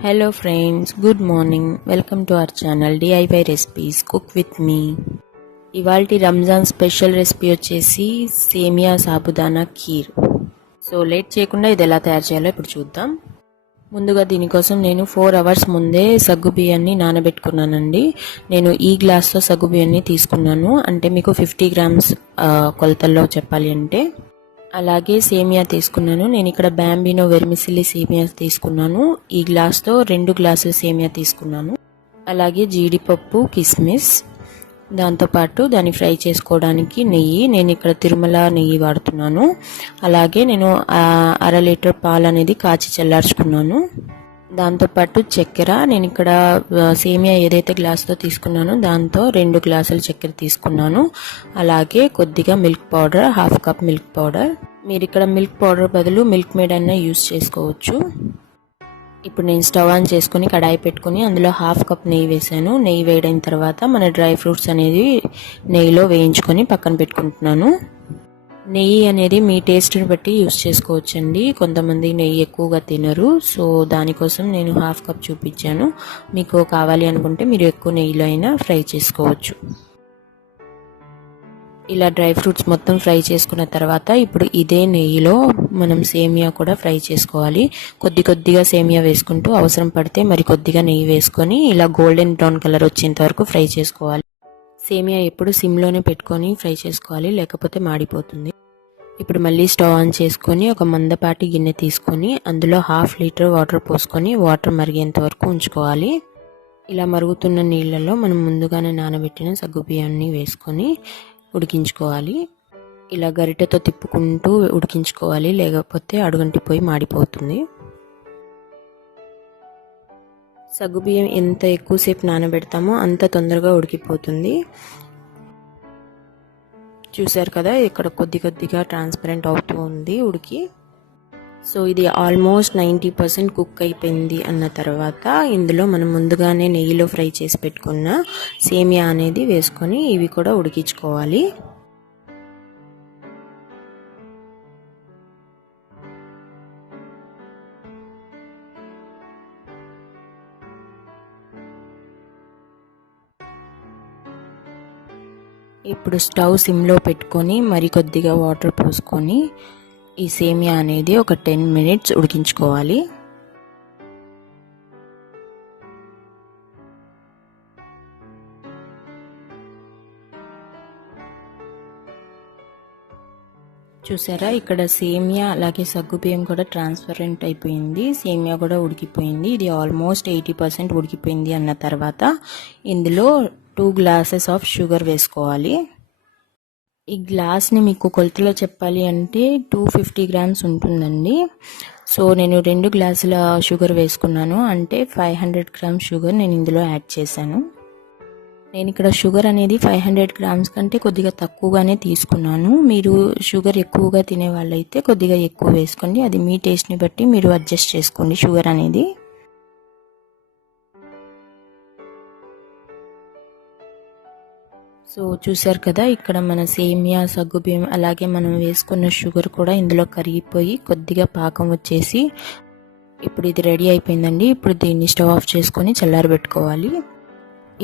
Hello friends, good morning. Welcome to our channel DIY Recipes Cook with me. ఇవాల్టి Ramzan special recipe వచ్చేసి సేమియా sabudana kheer. So late చేయకుండా ఇది ఎలా తయారు చేయాలో ఇప్పుడు చూద్దాం. ముందుగా దీనికోసం నేను 4 అవర్స్ ముందే సగ్గు బియ్యాన్ని నానబెట్టుకున్నానండి. నేను ఈ గ్లాస్తో సగ్గు బియ్యాన్ని తీసుకున్నాను, అంటే మీకు 50 గ్రామ్స్ కొలతల్లో చెప్పాలి అంటే. అలాగే సేమియా తీసుకున్నాను. నేను ఇక్కడ బాంబినో వెర్మిసిల్లీ సేమియా తీసుకున్నాను. ఈ గ్లాస్తో 2 గ్లాసులు సేమియా తీసుకున్నాను. అలాగే జీడిపప్పు, కిస్మిస్, దాంతోపాటు దాన్ని ఫ్రై చేసుకోవడానికి నెయ్యి. నేను ఇక్కడ తిరుమల నెయ్యి వాడుతున్నాను. అలాగే నేను 1/2 లీటర్ పాలు అనేది కాచి చల్లార్చుకున్నాను. దాంతోపాటు చక్కెర, నేను ఇక్కడ సేమియా ఏదైతే గ్లాస్తో తీసుకున్నానో దాంతో 2 గ్లాసుల చక్కెర తీసుకున్నాను. అలాగే కొద్దిగా milk powder, 1/2 cup milk powder. మీరు ఇక్కడ మిల్క్ పౌడర్ బదులు మిల్క్ మేడ్ అయినా యూస్ చేసుకోవచ్చు. ఇప్పుడు నేను స్టవ్ ఆన్ చేసుకుని కడాయి పెట్టుకుని అందులో 1/2 కప్ నెయ్యి వేసాను. నెయ్యి వేయడం తర్వాత మన డ్రై ఫ్రూట్స్ అనేది నెయ్యిలో వేయించుకొని పక్కన పెట్టుకుంటున్నాను. నెయ్యి అనేది మీ టేస్ట్ని బట్టి యూస్ చేసుకోవచ్చండి. కొంతమంది నెయ్యి ఎక్కువగా తినరు, సో దానికోసం నేను 1/2 కప్ చూపించాను. మీకు కావాలి అనుకుంటే మీరు ఎక్కువ నెయ్యిలో అయినా ఫ్రై చేసుకోవచ్చు. ఇలా డ్రై ఫ్రూట్స్ మొత్తం ఫ్రై చేసుకున్న తర్వాత ఇప్పుడు ఇదే నెయ్యిలో మనం సేమియా కూడా ఫ్రై చేసుకోవాలి. కొద్దిగా సేమియా వేసుకుంటూ అవసరం పడితే మరి కొద్దిగా నెయ్యి వేసుకొని ఇలా గోల్డెన్ బ్రౌన్ కలర్ వచ్చేంత వరకు ఫ్రై చేసుకోవాలి. సేమియా ఎప్పుడు సిమ్లోనే పెట్టుకొని ఫ్రై చేసుకోవాలి, లేకపోతే మాడిపోతుంది. ఇప్పుడు మళ్ళీ స్టవ్ ఆన్ చేసుకొని ఒక మందపాటి గిన్నె తీసుకొని అందులో 1/2 లీటర్ వాటర్ పోసుకొని వాటర్ మరిగేంత వరకు ఉంచుకోవాలి. ఇలా మరుగుతున్న నీళ్ళలో మనం ముందుగానే నానబెట్టిన సగ్గుబియ్యాన్ని వేసుకొని ఉడికించుకోవాలి. ఇలా గరిటెతో తిప్పుకుంటూ ఉడికించుకోవాలి, లేకపోతే అడుగంటిపోయి మాడిపోతుంది. సగ్గుబియ్యం ఎంత ఎక్కువసేపు నానబెడతామో అంత తొందరగా ఉడికిపోతుంది. చూసారు కదా, ఇక్కడ కొద్దిగా ట్రాన్స్పరెంట్ అవుతూ ఉంది ఉడికి. సో ఇది ఆల్మోస్ట్ 90% కుక్ అయిపోయింది అన్న తర్వాత ఇందులో మనం ముందుగానే నెయ్యిలో ఫ్రై చేసి పెట్టుకున్న సేమియా అనేది వేసుకొని ఇవి కూడా ఉడికించుకోవాలి. ఇప్పుడు స్టవ్ సిమ్లో పెట్టుకొని మరి కొద్దిగా వాటర్ పోసుకొని ఈ సేమియా అనేది ఒక 10 మినిట్స్ ఉడికించుకోవాలి. చూసారా, ఇక్కడ సేమియా అలాగే సగ్గుబియ్యం కూడా ట్రాన్స్పరెంట్ అయిపోయింది. సేమియా కూడా ఉడికిపోయింది. ఇది ఆల్మోస్ట్ 80% ఉడికిపోయింది అన్న తర్వాత ఇందులో 2 గ్లాసెస్ ఆఫ్ షుగర్ వేసుకోవాలి. ఈ గ్లాస్ని మీకు కొలతలో చెప్పాలి అంటే 250 గ్రామ్స్ ఉంటుందండి. సో నేను 2 గ్లాసుల షుగర్ వేసుకున్నాను, అంటే 500 గ్రామ్స్ షుగర్ నేను ఇందులో యాడ్ చేశాను. నేను ఇక్కడ షుగర్ అనేది 500 గ్రామ్స్ కంటే కొద్దిగా తక్కువగానే తీసుకున్నాను. మీరు షుగర్ ఎక్కువగా తినే వాళ్ళైతే కొద్దిగా ఎక్కువ వేసుకోండి. అది మీ టేస్ట్ని బట్టి మీరు అడ్జస్ట్ చేసుకోండి షుగర్ అనేది. సో చూసారు కదా, ఇక్కడ మన సేమియా, సగ్గుబియ్యం అలాగే మనం వేసుకున్న షుగర్ కూడా ఇందులో కరిగిపోయి కొద్దిగా పాకం వచ్చేసి ఇప్పుడు ఇది రెడీ అయిపోయిందండి. ఇప్పుడు దీన్ని స్టవ్ ఆఫ్ చేసుకొని చల్లారబెట్టుకోవాలి.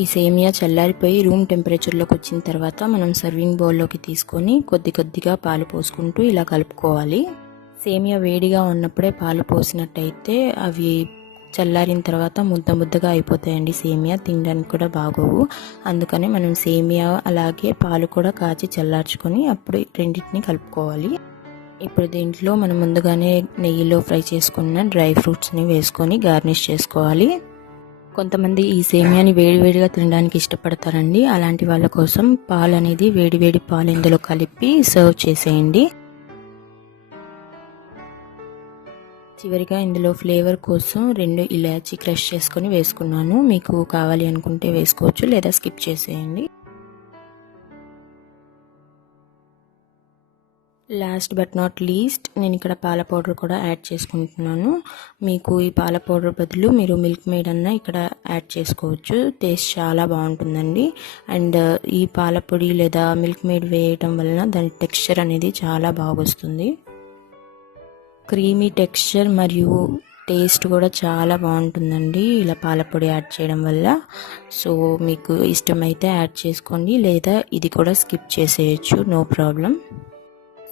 ఈ సేమియా చల్లారిపోయి రూమ్ టెంపరేచర్లోకి వచ్చిన తర్వాత మనం సర్వింగ్ బౌల్లోకి తీసుకొని కొద్దిగా పాలు పోసుకుంటూ ఇలా కలుపుకోవాలి. సేమియా వేడిగా ఉన్నప్పుడే పాలు పోసినట్టయితే అవి చల్లారిన తర్వాత ముద్దగా అయిపోతాయండి. సేమియా తినడానికి కూడా బాగోవు. అందుకని మనం సేమియా అలాగే పాలు కూడా కాచి చల్లార్చుకొని అప్పుడు రెండింటిని కలుపుకోవాలి. ఇప్పుడు దీంట్లో మనం ముందుగానే నెయ్యిలో ఫ్రై చేసుకున్న డ్రై ఫ్రూట్స్ని వేసుకొని గార్నిష్ చేసుకోవాలి. కొంతమంది ఈ సేమియాని వేడిగా తినడానికి ఇష్టపడతారండి. అలాంటి వాళ్ళ కోసం పాలు అనేది వేడి పాలు ఇందులో కలిపి సర్వ్ చేసేయండి. చివరిగా ఇందులో ఫ్లేవర్ కోసం 2 ఇలాచీ క్రష్ చేసుకొని వేసుకున్నాను. మీకు కావాలి అనుకుంటే వేసుకోవచ్చు, లేదా స్కిప్ చేసేయండి. లాస్ట్ బట్ నాట్ లీస్ట్ నేను ఇక్కడ పాల పౌడర్ కూడా యాడ్ చేసుకుంటున్నాను. మీకు ఈ పాల పౌడర్ బదులు మీరు మిల్క్ మేడ్ అన్న ఇక్కడ యాడ్ చేసుకోవచ్చు. టేస్ట్ చాలా బాగుంటుందండి. అండ్ ఈ పాల పొడి లేదా మిల్క్ మేడ్ వేయటం వలన దాని టెక్స్చర్ అనేది చాలా బాగొస్తుంది. క్రీమీ టెక్స్చర్ మరియు టేస్ట్ కూడా చాలా బాగుంటుందండి ఇలా పాలపొడి యాడ్ చేయడం వల్ల. సో మీకు ఇష్టమైతే యాడ్ చేసుకోండి, లేదా ఇది కూడా స్కిప్ చేసేయచ్చు, నో ప్రాబ్లం.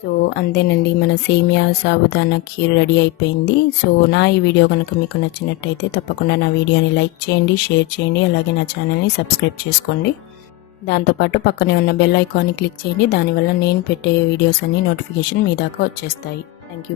సో అంతేనండి, మన సేమియా సాబుదానా ఖీర్ రెడీ అయిపోయింది. సో నా ఈ వీడియో కనుక మీకు నచ్చినట్టయితే తప్పకుండా నా వీడియోని లైక్ చేయండి, షేర్ చేయండి, అలాగే నా ఛానల్ని సబ్స్క్రైబ్ చేసుకోండి. దాంతోపాటు పక్కనే ఉన్న బెల్ ఐకాన్ని క్లిక్ చేయండి. దానివల్ల నేను పెట్టే వీడియోస్ అన్ని నోటిఫికేషన్ మీ దాకా వచ్చేస్తాయి. Thank you.